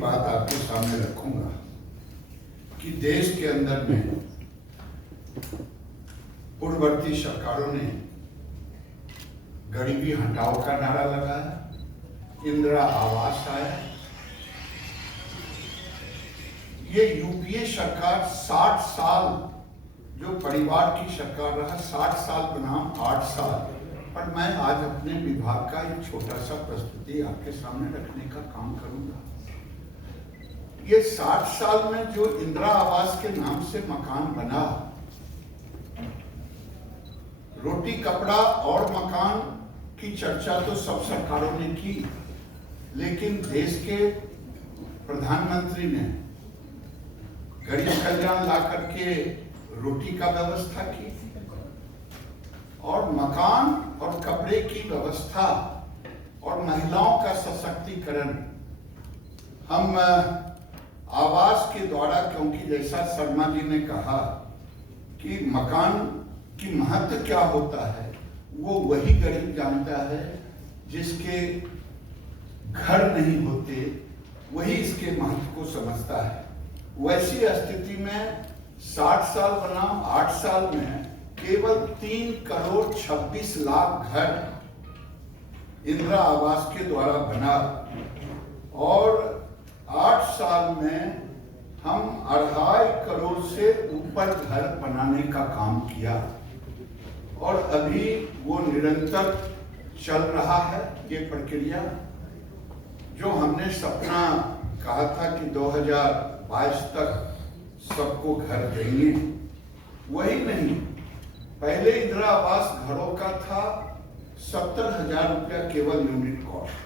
बात आपके सामने रखूंगा कि देश के अंदर में पूर्ववर्ती सरकारों ने गरीबी हटाओ का नारा लगाया, इंदिरा आवास आया। ये यूपीए सरकार 60 साल जो परिवार की सरकार रहा, 60 साल बनाम 8 साल पर मैं आज अपने विभाग का एक छोटा सा प्रस्तुति आपके सामने रखने का काम करूंगा। ये 60 साल में जो इंदिरा आवास के नाम से मकान बना, रोटी कपड़ा और मकान की चर्चा तो सब सरकारों ने की, लेकिन देश के प्रधानमंत्री ने गरीब कल्याण ला करके रोटी का व्यवस्था की और मकान और कपड़े की व्यवस्था और महिलाओं का सशक्तिकरण हम आवास के द्वारा, क्योंकि जैसा शर्मा जी ने कहा कि मकान की महत्व क्या होता है वो वही गरीब जानता है, जिसके घर नहीं होते वही इसके महत्व को समझता है। वैसी स्थिति में 60 साल बनाम 8 साल में केवल 3 करोड़ 26 लाख घर इंदिरा आवास के द्वारा बना और 8 साल में हम 2.5 करोड़ से ऊपर घर बनाने का काम किया और अभी वो निरंतर चल रहा है। ये प्रक्रिया जो हमने सपना कहा था कि 2022 तक सबको घर देंगे, वही नहीं। पहले इंदिरा आवास घरों का था 70,000 रुपया केवल यूनिट कॉस्ट,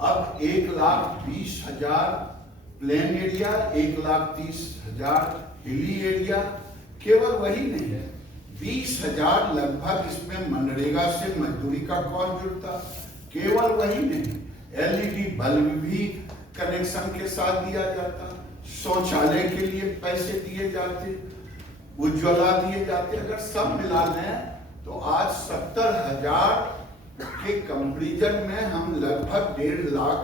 अब 1,20,000 प्लेन एरिया, 1,30,000 हिली एरिया। केवल वही नहीं, 20,000 लगभग इसमें मनरेगा से मजदूरी का कॉस्ट जुड़ता। केवल वही नहीं, एलईडी बल्ब भी कनेक्शन के साथ दिया जाता, शौचालय के लिए पैसे दिए जाते, उज्ज्वला दिए जाते। अगर सब मिला लें तो आज 70,000 के कंपैरिजन में हम लगभग 1.5 लाख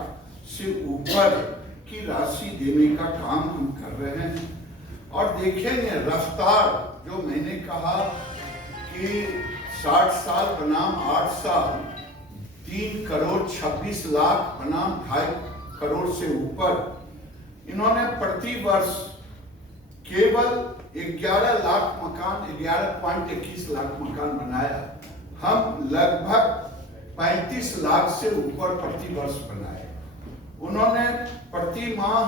से ऊपर की राशि देने का काम हम कर रहे हैं। और देखेंगे रफ्तार, जो मैंने कहा कि 60 साल बनाम 8 साल, 3 करोड़ 26 लाख बनाम 2.5 करोड़ से ऊपर, इन्होंने प्रति वर्ष केवल 11 लाख मकान, 11.21 लाख मकान बनाया। हम लगभग 35 लाख से ऊपर प्रति वर्ष बनाए। उन्होंने प्रति माह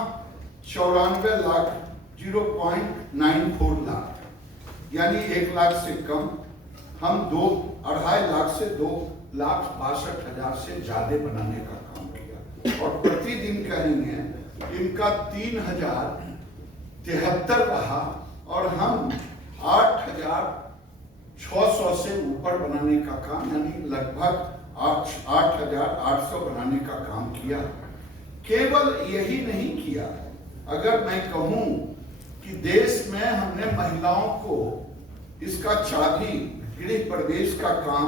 94 लाख 0.94 लाख यानी 1 लाख से कम, हम 2.5 लाख से 2,62,000 से ज्यादा बनाने का काम किया। और प्रतिदिन कहेंगे इनका 3,073 रहा और हम 8,600 से ऊपर बनाने का काम, यानी लगभग 8,800 बनाने का काम किया। केवल यही नहीं किया, अगर मैं कहूं कि देश में हमने महिलाओं को इसका चाबी गृह प्रवेश का काम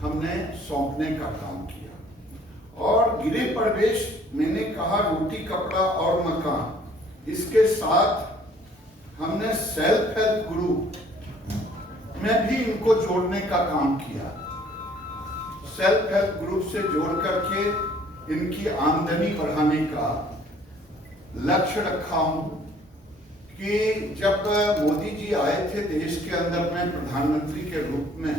हमने सौंपने का काम किया। और गृह प्रवेश मैंने कहा रोटी कपड़ा और मकान, इसके साथ हमने सेल्फ हेल्प ग्रुप में भी इनको जोड़ने का काम किया। सेल्फ हेल्प ग्रुप से जोड़ करके इनकी आमदनी बढ़ाने का लक्ष्य रखा हूं कि जब मोदी जी आए थे देश के अंदर में प्रधानमंत्री के रूप में,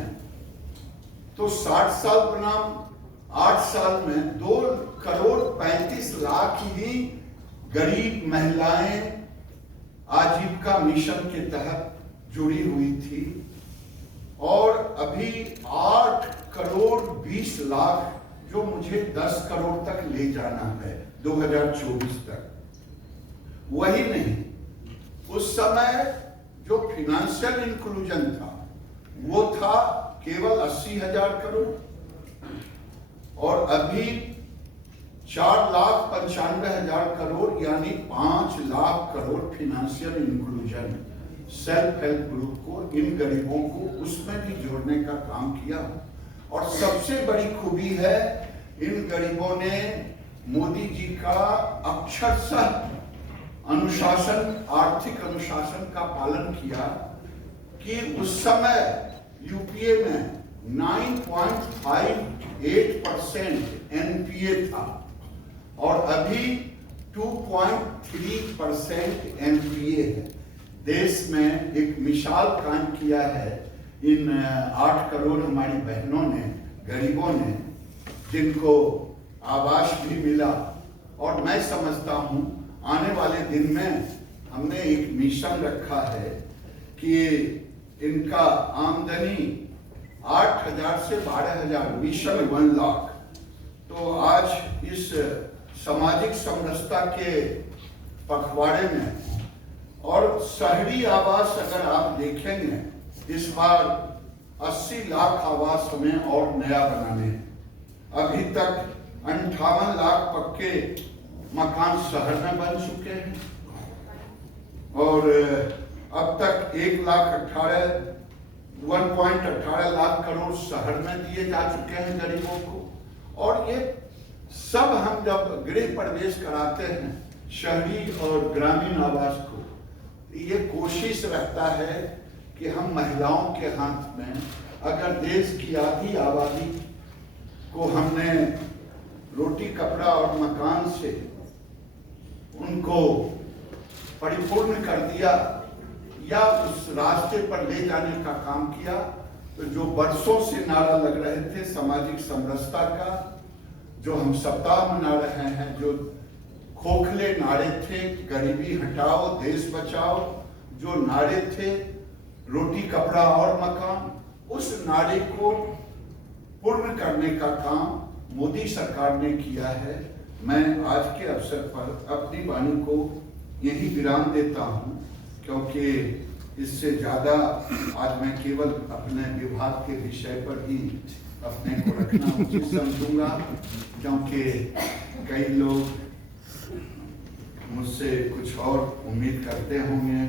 तो 60 साल बनाम 8 साल में 2 करोड़ 35 लाख ही गरीब महिलाएं आजीविका मिशन के तहत जुड़ी हुई थी और अभी 8 करोड़ 20 लाख जो मुझे 10 करोड़ तक ले जाना है 2024 तक। वही नहीं, उस समय जो फिनेंशियल इंक्लूजन था वो था केवल 80,000 करोड़ और अभी 4,95,000 करोड़ यानी 5 lakh crore financial inclusion self help group को, इन गरीबों को उसमें भी जोड़ने का काम किया। और सबसे बड़ी खूबी है इन गरीबों ने मोदी जी का अक्षरशः अनुशासन, आर्थिक अनुशासन का पालन किया कि उस समय यूपीए में 9.58% एनपीए था और अभी 2.3% एनपीए है। देश में एक मिसाल कायम किया है इन 8 करोड़ हमारी बहनों ने, गरीबों ने, जिनको आवास भी मिला। और मैं समझता हूं आने वाले दिन में हमने एक मिशन रखा है कि इनका आमदनी 8,000 से 12,000, मिशन 1 लाख। तो आज इस सामाजिक समरसता के पखवाड़े में और शहरी आवास अगर आप देखेंगे, इस बार 80 लाख आवास हमें और नया बनाने हैं। अभी तक 58 लाख पक्के मकान शहर में बन चुके हैं और अब तक 1.18 लाख करोड़ शहर में दिए जा चुके हैं गरीबों को। और ये सब हम जब गृह प्रवेश कराते हैं शहरी और ग्रामीण आवास को, ये कोशिश रहता है कि हम महिलाओं के हाथ में, अगर देश की आधी आबादी को हमने रोटी कपड़ा और मकान से उनको परिपूर्ण कर दिया या उस रास्ते पर ले जाने का काम किया, तो जो बरसों से नारा लग रहे थे सामाजिक समरसता का, जो हम सप्ताह मना रहे हैं, जो खोखले नारे थे, गरीबी हटाओ देश बचाओ, जो नारे थे रोटी कपड़ा और मकान, उस नारे को पूर्ण करने का काम मोदी सरकार ने किया है। मैं आज के अवसर पर अपनी वाणी को यही विराम देता हूं, क्योंकि इससे ज्यादा आज मैं केवल अपने विभाग के विषय पर ही अपने को रखना उचित समझूंगा, क्योंकि कई लोग मुझसे कुछ और उम्मीद करते होंगे।